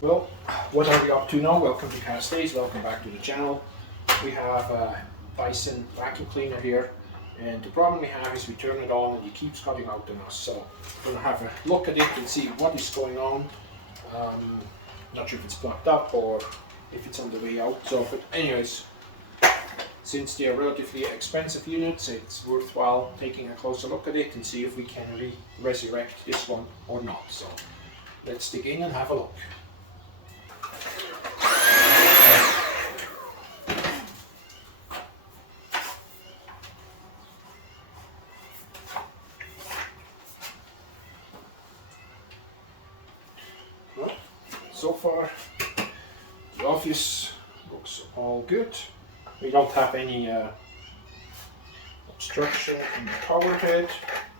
Well, what are we up to now? Welcome to Kassdays, welcome back to the channel. We have a Dyson vacuum cleaner here, and the problem we have is we turn it on and it keeps cutting out on us. So we're going to have a look at it and see what is going on. Not sure if it's plugged up or if it's on the way out. So, but anyways, since they are relatively expensive units, it's worthwhile taking a closer look at it and see if we can resurrect this one or not. So let's dig in and have a look. So far, the office looks all good. We don't have any obstruction in the power head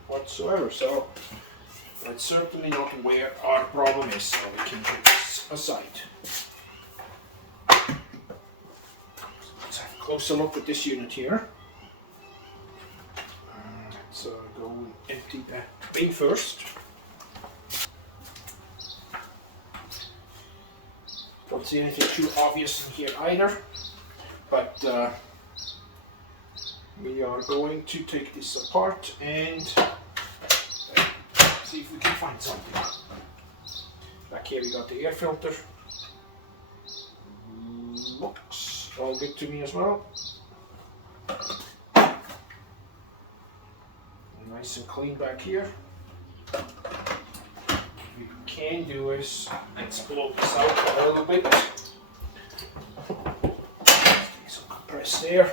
whatsoever, so that's certainly not where our problem is, so we can put this aside. Let's have a closer look at this unit here. Let's go and empty the bin first. Don't see anything too obvious in here either, but we are going to take this apart and see if we can find something. Back here we got the air filter. Looks all good to me as well. Nice and clean back here. What we can do is, let's blow this out a little bit. Some compressed air.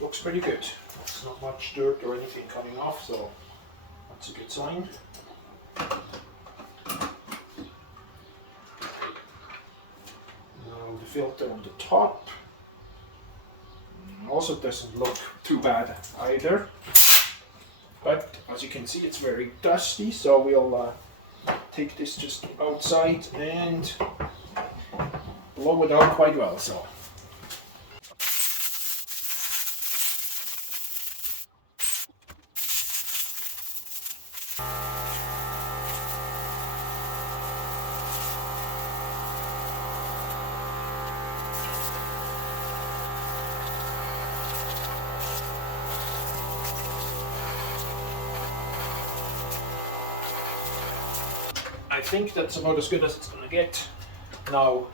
Looks pretty good. There's not much dirt or anything coming off, so that's a good sign. Now the filter on the top also doesn't look too bad either, but as you can see it's very dusty, so we'll take this just outside and blow it out quite well. So I think that's about as good as it's going to get. Now,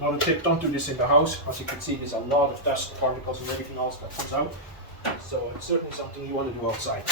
another tip, don't do this in the house. As you can see, there's a lot of dust particles and everything else that comes out. So it's certainly something you want to do outside.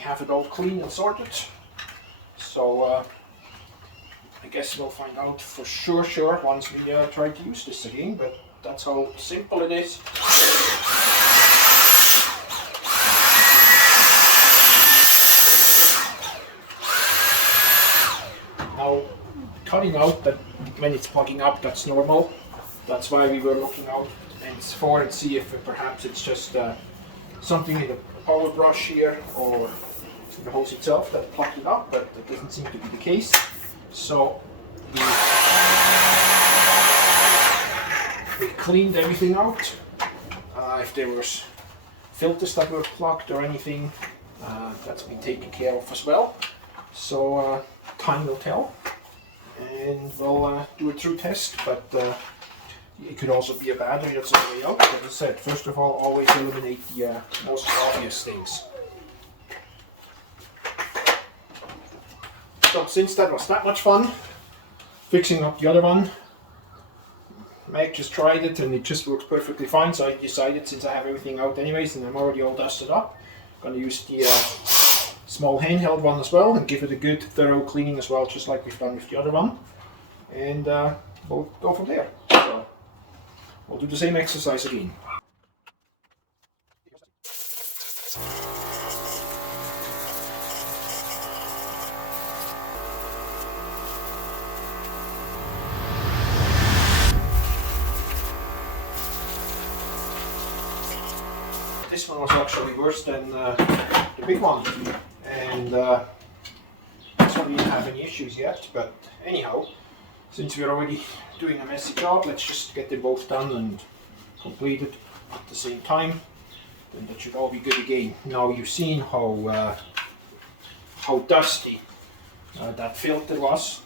Have it all clean and sorted, so I guess we'll find out for sure once we try to use this again, but that's how simple it is. Now, cutting out that when it's plugging up, that's normal. That's why we were looking out and see if perhaps it's just something in the power brush here or the hose itself that plugged it up, but that doesn't seem to be the case. So we cleaned everything out. If there was filters that were plugged or anything, that's been taken care of as well. So time will tell, and we'll do a true test, but it could also be a battery that's on the way out. As I said, first of all, always eliminate the most obvious things. So since that was that much fun, fixing up the other one, Meg just tried it and it just works perfectly fine, so I decided, since I have everything out anyways and I'm already all dusted up, I'm going to use the small handheld one as well and give it a good thorough cleaning as well, just like we've done with the other one, and we'll go from there. So we'll do the same exercise again. This one was actually worse than the big one, and this one didn't have any issues yet, but anyhow, since we're already doing a messy job, let's just get them both done and completed at the same time, then that should all be good again. Now you've seen how dusty that filter was,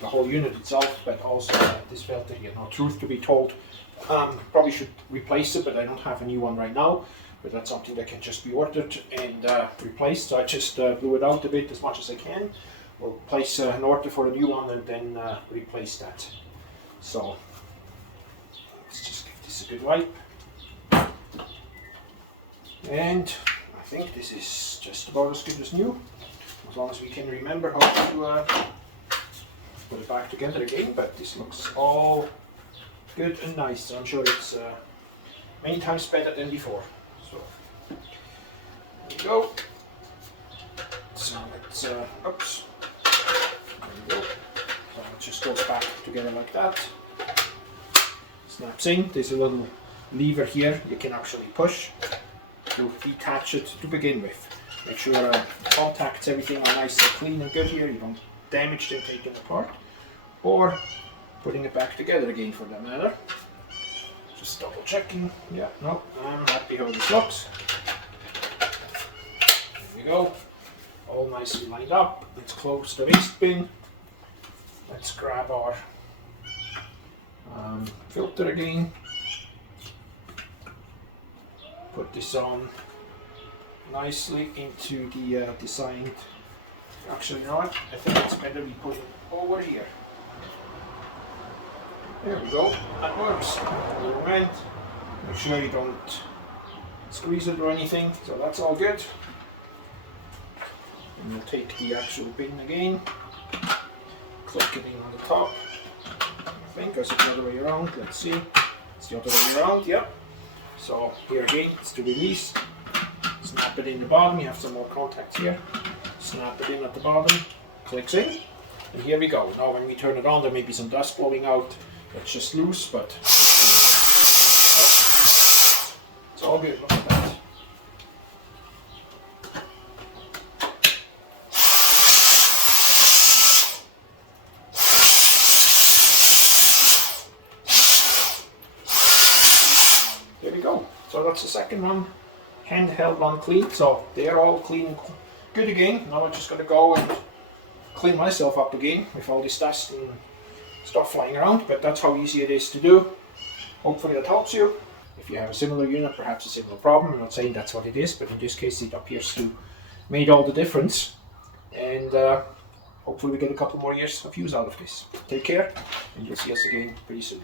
the whole unit itself, but also this filter here. Now, truth to be told, probably should replace it, but I don't have a new one right now, but that's something that can just be ordered and replaced. So I just blew it out a bit as much as I can. We'll place an order for a new one and then replace that. So let's just give this a good wipe, and I think this is just about as good as new, as long as we can remember how to put it back together again. But this looks all good and nice, so I'm sure it's many times better than before. So there we go. So let's oops. There we go. So it just goes back together like that. Snaps in. There's a little lever here you can actually push to detach it to begin with. Make sure contacts, everything are nice and clean and good here. You don't damage them taking it apart, or putting it back together again for that matter. Just double checking. Yeah, no, I'm happy how this looks. There we go. All nicely lined up. Let's close the waste bin. Let's grab our filter again. Put this on nicely into the designed. Actually, you know what? I think it's better we put it over here. There we go, that works. A little vent. Make sure you don't squeeze it or anything, so that's all good. And we'll take the actual bin again, click it in on the top. I think it's the other way around, let's see. It's the other way around, yeah. So here again, it's to release. Snap it in the bottom, you have some more contacts here. Snap it in at the bottom, clicks in, and here we go. Now when we turn it on, there may be some dust blowing out. It's just loose, but it's all good. Look at that. There we go. So that's the second one, handheld one clean. So they're all clean and good again. Now I'm just going to go and clean myself up again with all this dust and stuff flying around, but that's how easy it is to do. Hopefully that helps you. If you have a similar unit, perhaps a similar problem, I'm not saying that's what it is, but in this case it appears to made all the difference, and hopefully we get a couple more years of use out of this. Take care, and you'll see us again pretty soon.